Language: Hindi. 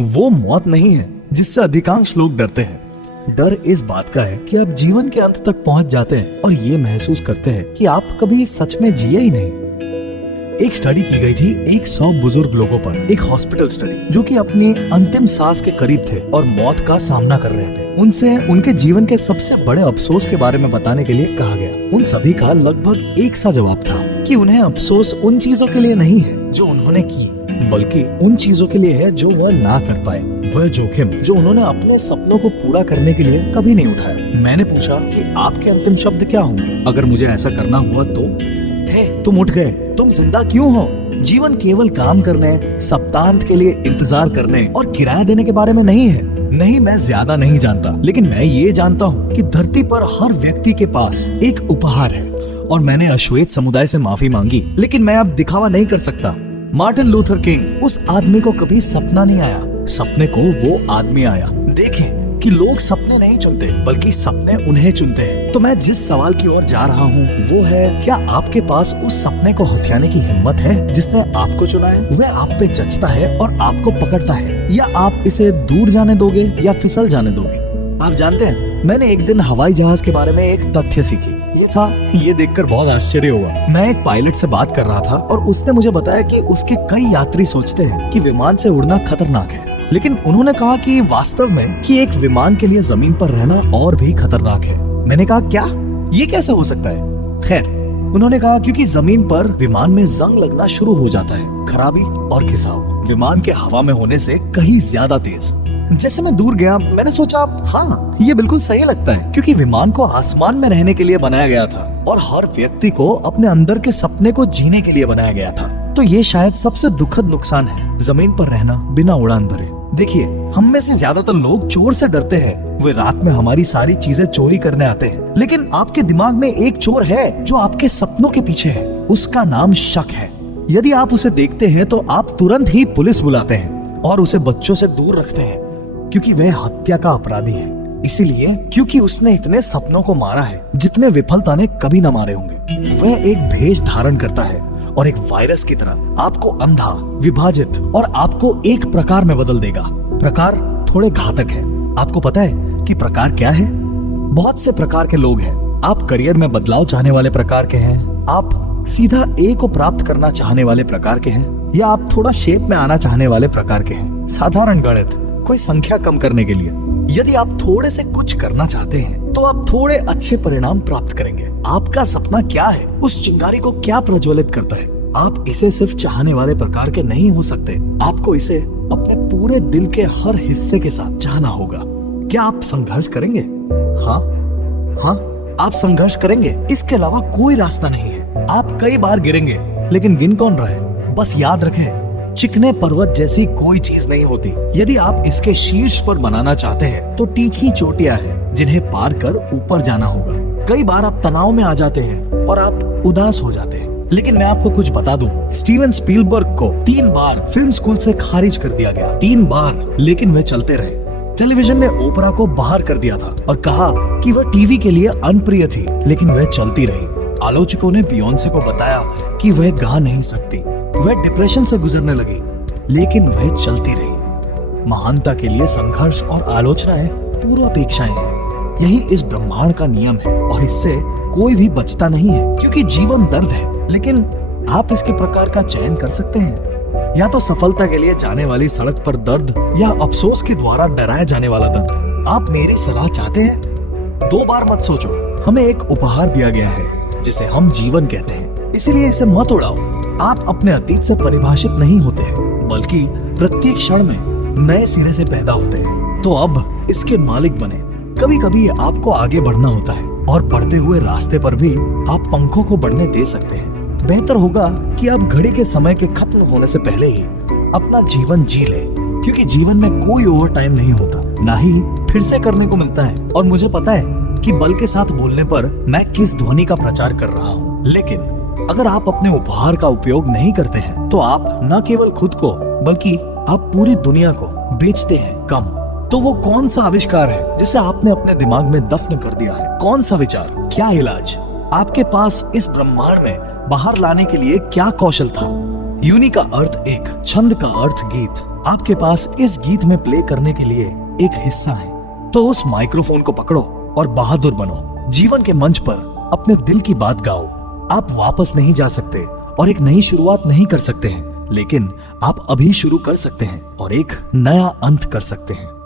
वो मौत नहीं है जिससे अधिकांश लोग डरते हैं। डर इस बात का है कि आप जीवन के अंत तक पहुंच जाते हैं और ये महसूस करते हैं कि आप कभी सच में जिए ही नहीं। एक स्टडी की गई थी 100 बुजुर्ग लोगों पर, एक हॉस्पिटल स्टडी, जो कि अपनी अंतिम सांस के करीब थे और मौत का सामना कर रहे थे। उनसे उनके जीवन के सबसे बड़े अफसोस के बारे में बताने के लिए कहा गया। उन सभी का लगभग एक सा जवाब था कि उन्हें अफसोस उन चीजों के लिए नहीं है जो उन्होंने की, बल्कि उन चीजों के लिए है जो वह ना कर पाए, वह जोखिम जो उन्होंने अपने सपनों को पूरा करने के लिए कभी नहीं उठाया। मैंने पूछा कि आपके अंतिम शब्द क्या होंगे अगर मुझे ऐसा करना हुआ तो? है, तुम उठ गए, तुम जिंदा क्यों हो? जीवन केवल काम करने, सप्तांत के लिए इंतजार करने और किराया देने के बारे में नहीं है। नहीं, मैं ज्यादा नहीं जानता, लेकिन मैं ये जानता हूँ कि धरती पर हर व्यक्ति के पास एक उपहार है। और मैंने अश्वेत समुदाय से माफी मांगी, लेकिन मैं अब दिखावा नहीं कर सकता। मार्टिन लूथर किंग, उस आदमी को कभी सपना नहीं आया, सपने को वो आदमी आया। देखें कि लोग सपने नहीं चुनते, बल्कि सपने उन्हें चुनते हैं। तो मैं जिस सवाल की ओर जा रहा हूँ वो है, क्या आपके पास उस सपने को हथियाने की हिम्मत है जिसने आपको चुना है? वह आप पे जचता है और आपको पकड़ता है, या आप इसे दूर जाने दोगे या फिसल जाने दोगे? आप जानते हैं, मैंने एक दिन हवाई जहाज के बारे में एक तथ्य सीखी। ये देखकर बहुत आश्चर्य हुआ। मैं एक पायलट से बात कर रहा था और उसने मुझे बताया कि उसके कई यात्री सोचते हैं कि विमान से उड़ना खतरनाक है, लेकिन उन्होंने कहा कि वास्तव में कि एक विमान के लिए जमीन पर रहना और भी खतरनाक है। मैंने कहा, क्या? ये कैसे हो सकता है? खैर, उन्होंने कहा क्योंकि जमीन पर विमान में जंग लगना शुरू हो जाता है, खराबी और घिसाव विमान के हवा में होने से कहीं ज्यादा तेज। जैसे मैं दूर गया, मैंने सोचा, हाँ, ये बिल्कुल सही लगता है, क्योंकि विमान को आसमान में रहने के लिए बनाया गया था और हर व्यक्ति को अपने अंदर के सपने को जीने के लिए बनाया गया था। तो ये शायद सबसे दुखद नुकसान है, जमीन पर रहना बिना उड़ान भरे। देखिए, हम में से ज्यादातर लोग चोर से डरते हैं। वे रात में हमारी सारी चीजें चोरी करने आते हैं, लेकिन आपके दिमाग में एक चोर है जो आपके सपनों के पीछे है। उसका नाम शक है। यदि आप उसे देखते हैं तो आप तुरंत ही पुलिस बुलाते हैं और उसे बच्चों से दूर रखते हैं, क्योंकि वह हत्या का अपराधी है। इसीलिए क्योंकि उसने इतने सपनों को मारा है जितने विफलता ने कभी न मारे होंगे। वह एक भेष धारण करता है और एक वायरस की तरह आपको अंधा, विभाजित और आपको एक प्रकार में बदल देगा। प्रकार थोड़े घातक है। आपको पता है कि प्रकार क्या है? बहुत से प्रकार के लोग हैं। आप करियर में बदलाव चाहने वाले प्रकार के हैं, आप सीधा ए को प्राप्त करना चाहने वाले प्रकार के हैं, या आप थोड़ा शेप में आना चाहने वाले प्रकार के हैं। साधारण गणित, कोई संख्या कम करने के लिए। यदि आप थोड़े से कुछ करना चाहते हैं तो आप थोड़े अच्छे परिणाम प्राप्त करेंगे। आपका सपना क्या है? उस चिंगारी को क्या प्रज्वलित करता है? आप इसे सिर्फ चाहने वाले प्रकार के नहीं हो सकते। आपको इसे अपने पूरे दिल के हर हिस्से के साथ चाहना होगा। क्या आप संघर्ष करेंगे? हाँ, आप संघर्ष करेंगे। इसके अलावा कोई रास्ता नहीं है। आप कई बार गिरेंगे, लेकिन गिन कौन रहा है? बस याद रखें, चिकने पर्वत जैसी कोई चीज नहीं होती। यदि आप इसके शीर्ष पर बनाना चाहते हैं तो तीखी चोटियां हैं जिन्हें पार कर ऊपर जाना होगा। कई बार आप तनाव में आ जाते हैं और आप उदास हो जाते हैं, लेकिन मैं आपको कुछ बता दूं, स्टीवन स्पीलबर्ग को 3 बार फिल्म स्कूल से खारिज कर दिया गया। 3 बार, लेकिन वे चलते रहे। टेलीविजन ने ओपरा को बाहर कर दिया था और कहा कि वह टीवी के लिए अनप्रिय थी, लेकिन वह चलती रही। आलोचकों ने बियोंसे को बताया कि वह गा नहीं सकती। वह डिप्रेशन से गुजरने लगी, लेकिन वह चलती रही। महानता के लिए संघर्ष और आलोचनाएं पूर्वापेक्षाएं हैं। यही इस ब्रह्मांड का नियम है और इससे कोई भी बचता नहीं है, क्योंकि जीवन दर्द है। लेकिन आप इसके प्रकार का चयन कर सकते हैं, या तो सफलता के लिए जाने वाली सड़क पर दर्द, या अफसोस के द्वारा डराए जाने वाला दर्द। आप मेरी सलाह चाहते हैं? 2 बार मत सोचो। हमें एक उपहार दिया गया है जिसे हम जीवन कहते हैं, इसीलिए इसे मत उड़ाओ। आप अपने अतीत से परिभाषित नहीं होते हैं, बल्कि प्रत्येक क्षण में नए सिरे से पैदा होते हैं। तो अब इसके मालिक बने। कभी कभी आपको आगे बढ़ना होता है और बढ़ते हुए रास्ते पर भी आप पंखों को बढ़ने दे सकते हैं। बेहतर होगा कि आप घड़ी के समय के खत्म होने से पहले ही अपना जीवन जी ले, क्योंकि जीवन में कोई ओवर टाइम नहीं होता, ना ही फिर से करने को मिलता है। और मुझे पता है कि बल के साथ बोलने पर मैं किस ध्वनि का प्रचार कर रहा हूँ, लेकिन अगर आप अपने उपहार का उपयोग नहीं करते हैं तो आप न केवल खुद को बल्कि आप पूरी दुनिया को बेचते हैं कम। तो वो कौन सा आविष्कार है जिसे आपने अपने दिमाग में दफन कर दिया है? कौन सा विचार, क्या इलाज आपके पास इस ब्रह्मांड में बाहर लाने के लिए क्या कौशल था? यूनि का अर्थ एक, छंद का अर्थ गीत, आपके पास इस गीत में प्ले करने के लिए एक हिस्सा है, तो उस माइक्रोफोन को पकड़ो और बहादुर बनो। जीवन के मंच पर अपने दिल की बात गाओ। आप वापस नहीं जा सकते और एक नई शुरुआत नहीं कर सकते हैं, लेकिन आप अभी शुरू कर सकते हैं और एक नया अंत कर सकते हैं।